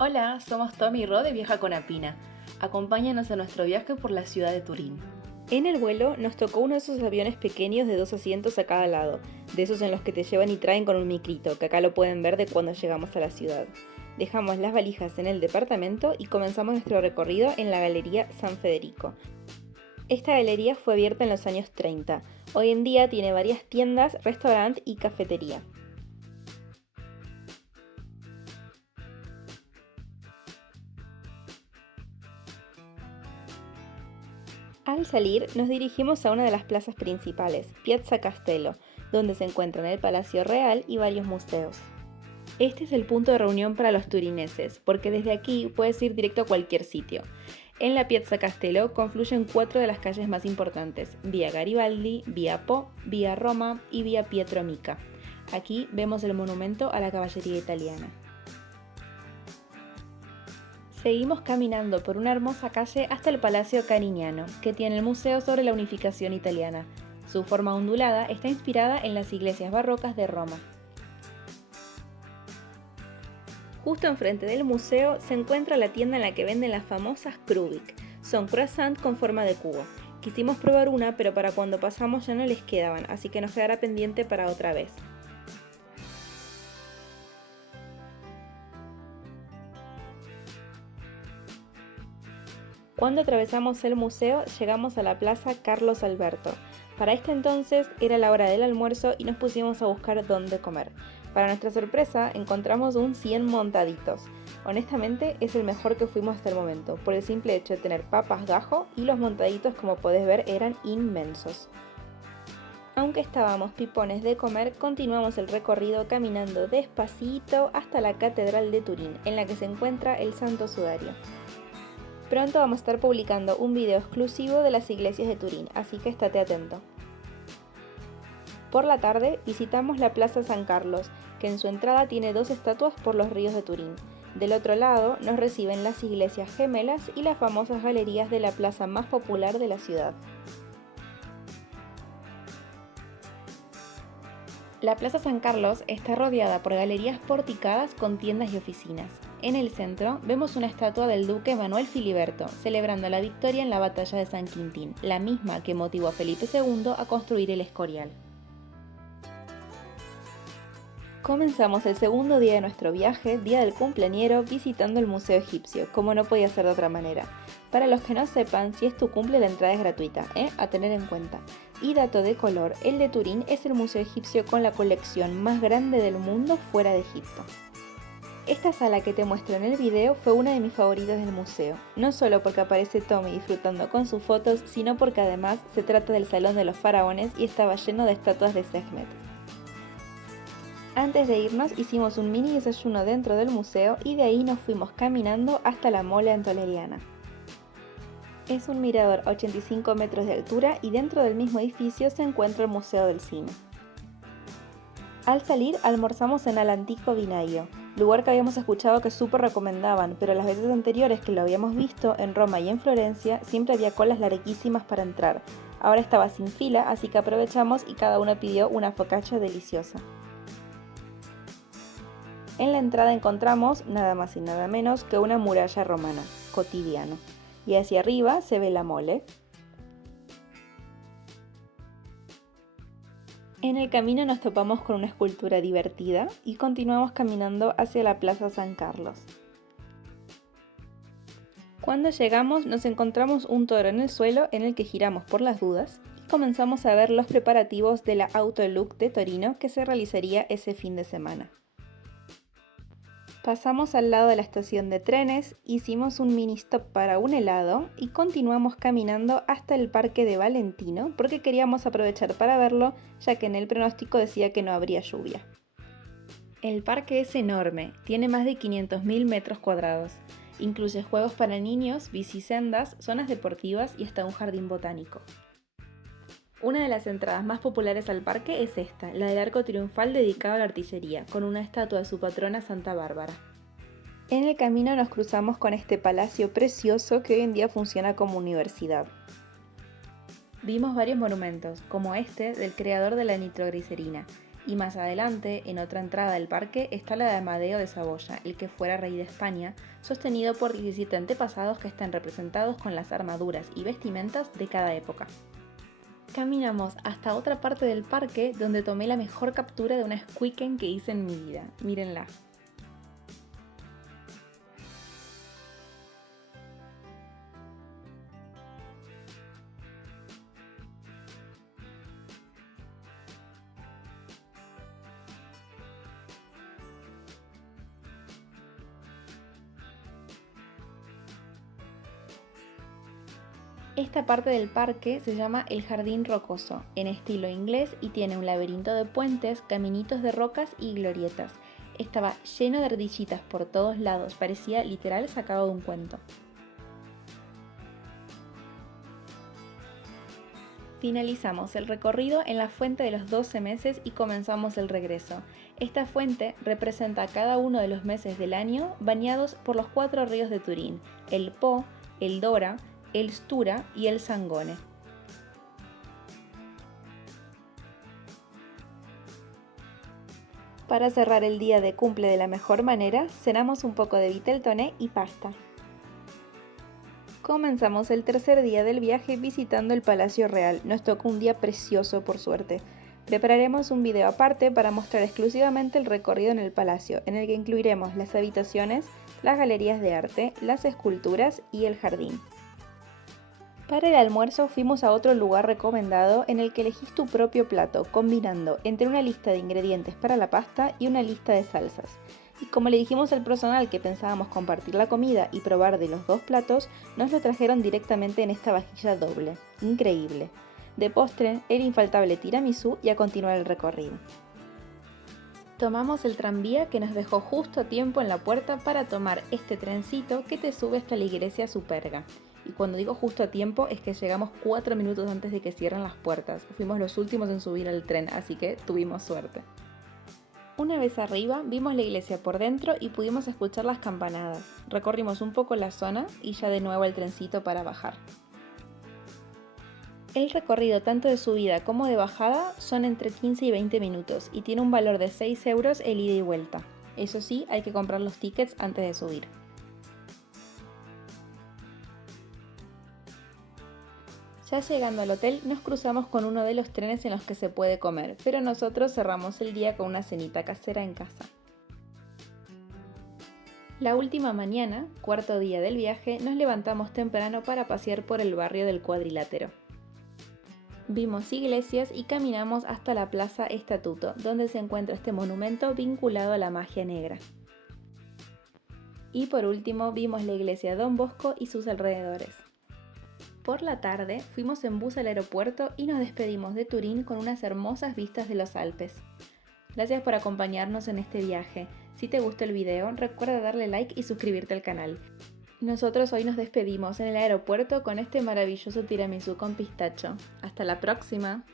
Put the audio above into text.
Hola, somos Tommy y Ro de Viaja con Apina. Acompáñanos a nuestro viaje por la ciudad de Turín. En el vuelo nos tocó uno de esos aviones pequeños de 2 asientos a cada lado, de esos en los que te llevan y traen con un micrito, que acá lo pueden ver de cuando llegamos a la ciudad. Dejamos las valijas en el departamento y comenzamos nuestro recorrido en la Galería San Federico. Esta galería fue abierta en los años 30. Hoy en día tiene varias tiendas, restaurante y cafetería. Al salir, nos dirigimos a una de las plazas principales, Piazza Castello, donde se encuentran el Palacio Real y varios museos. Este es el punto de reunión para los turineses, porque desde aquí puedes ir directo a cualquier sitio. En la Piazza Castello confluyen 4 de las calles más importantes: Vía Garibaldi, Vía Po, Vía Roma y Vía Pietro Mica. Aquí vemos el monumento a la caballería italiana. Seguimos caminando por una hermosa calle hasta el Palacio Carignano, que tiene el museo sobre la unificación italiana. Su forma ondulada está inspirada en las iglesias barrocas de Roma. Justo enfrente del museo se encuentra la tienda en la que venden las famosas Kruvik. Son croissants con forma de cubo. Quisimos probar una, pero para cuando pasamos ya no les quedaban, así que nos quedará pendiente para otra vez. Cuando atravesamos el museo, llegamos a la Plaza Carlos Alberto. Para este entonces era la hora del almuerzo y nos pusimos a buscar dónde comer. Para nuestra sorpresa, encontramos un 100 montaditos. Honestamente, es el mejor que fuimos hasta el momento, por el simple hecho de tener papas gajo, y los montaditos, como podés ver, eran inmensos. Aunque estábamos pipones de comer, continuamos el recorrido caminando despacito hasta la Catedral de Turín, en la que se encuentra el Santo Sudario. Pronto vamos a estar publicando un video exclusivo de las iglesias de Turín, así que estate atento. Por la tarde visitamos la Plaza San Carlos, que en su entrada tiene 2 estatuas por los ríos de Turín. Del otro lado nos reciben las iglesias gemelas y las famosas galerías de la plaza más popular de la ciudad. La Plaza San Carlos está rodeada por galerías porticadas con tiendas y oficinas. En el centro vemos una estatua del duque Manuel Filiberto, celebrando la victoria en la batalla de San Quintín, la misma que motivó a Felipe II a construir el Escorial. Comenzamos el segundo día de nuestro viaje, día del cumpleañero, visitando el Museo Egipcio, como no podía ser de otra manera. Para los que no sepan, si es tu cumple la entrada es gratuita, a tener en cuenta. Y dato de color, el de Turín es el museo egipcio con la colección más grande del mundo fuera de Egipto. Esta sala que te muestro en el video fue una de mis favoritas del museo, no solo porque aparece Tommy disfrutando con sus fotos, sino porque además se trata del Salón de los Faraones y estaba lleno de estatuas de Sekhmet. Antes de irnos hicimos un mini desayuno dentro del museo y de ahí nos fuimos caminando hasta la Mola Antoleriana. Es un mirador a 85 metros de altura y dentro del mismo edificio se encuentra el Museo del Cine. Al salir almorzamos en el Antico Vinaio, lugar que habíamos escuchado que súper recomendaban, pero las veces anteriores que lo habíamos visto en Roma y en Florencia siempre había colas larguísimas para entrar. Ahora estaba sin fila, así que aprovechamos y cada uno pidió una focaccia deliciosa. En la entrada encontramos nada más y nada menos que una muralla romana, Cotidiano, y hacia arriba se ve la Mole. En el camino nos topamos con una escultura divertida y continuamos caminando hacia la Plaza San Carlos. Cuando llegamos nos encontramos un toro en el suelo en el que giramos por las dudas y comenzamos a ver los preparativos de la Autolook de Torino que se realizaría ese fin de semana. Pasamos al lado de la estación de trenes, hicimos un mini stop para un helado y continuamos caminando hasta el Parque de Valentino porque queríamos aprovechar para verlo, ya que en el pronóstico decía que no habría lluvia. El parque es enorme, tiene más de 500.000 metros cuadrados. Incluye juegos para niños, bicisendas, zonas deportivas y hasta un jardín botánico. Una de las entradas más populares al parque es esta, la del arco triunfal dedicado a la artillería, con una estatua de su patrona Santa Bárbara. En el camino nos cruzamos con este palacio precioso que hoy en día funciona como universidad. Vimos varios monumentos, como este del creador de la nitroglicerina, Y más adelante, en otra entrada del parque, está la de Amadeo de Saboya, el que fuera rey de España, sostenido por 17 antepasados que están representados con las armaduras y vestimentas de cada época. Caminamos hasta otra parte del parque donde tomé la mejor captura de una squeaken que hice en mi vida. Mírenla. Esta parte del parque se llama el Jardín Rocoso, en estilo inglés, y tiene un laberinto de puentes, caminitos de rocas y glorietas. Estaba lleno de ardillitas por todos lados, parecía literal sacado de un cuento. Finalizamos el recorrido en la fuente de los 12 meses y comenzamos el regreso. Esta fuente representa a cada uno de los meses del año bañados por los 4 ríos de Turín, el Po, el Dora, el Stura y el Sangone. Para cerrar el día de cumple de la mejor manera, cenamos un poco de viteltoné y pasta. Comenzamos el tercer día del viaje visitando el Palacio Real. Nos tocó un día precioso, por suerte. Prepararemos un video aparte para mostrar exclusivamente el recorrido en el palacio, en el que incluiremos las habitaciones, las galerías de arte, las esculturas y el jardín. Para el almuerzo fuimos a otro lugar recomendado en el que elegís tu propio plato, combinando entre una lista de ingredientes para la pasta y una lista de salsas. Y como le dijimos al personal que pensábamos compartir la comida y probar de los 2 platos, nos lo trajeron directamente en esta vajilla doble. Increíble. De postre, el infaltable tiramisú y a continuar el recorrido. Tomamos el tranvía que nos dejó justo a tiempo en la puerta para tomar este trencito que te sube hasta la iglesia Superga. Y cuando digo justo a tiempo es que llegamos 4 minutos antes de que cierren las puertas. Fuimos los últimos en subir al tren, así que tuvimos suerte. Una vez arriba, vimos la iglesia por dentro y pudimos escuchar las campanadas. Recorrimos un poco la zona y ya de nuevo el trencito para bajar. El recorrido tanto de subida como de bajada son entre 15 y 20 minutos y tiene un valor de 6 euros el ida y vuelta. Eso sí, hay que comprar los tickets antes de subir. Ya llegando al hotel nos cruzamos con uno de los trenes en los que se puede comer, pero nosotros cerramos el día con una cenita casera en casa. La última mañana, cuarto día del viaje, nos levantamos temprano para pasear por el barrio del Cuadrilátero. Vimos iglesias y caminamos hasta la Plaza Estatuto, donde se encuentra este monumento vinculado a la magia negra. Y por último vimos la iglesia Don Bosco y sus alrededores. Por la tarde fuimos en bus al aeropuerto y nos despedimos de Turín con unas hermosas vistas de los Alpes. Gracias por acompañarnos en este viaje. Si te gustó el video, recuerda darle like y suscribirte al canal. Nosotros hoy nos despedimos en el aeropuerto con este maravilloso tiramisú con pistacho. ¡Hasta la próxima!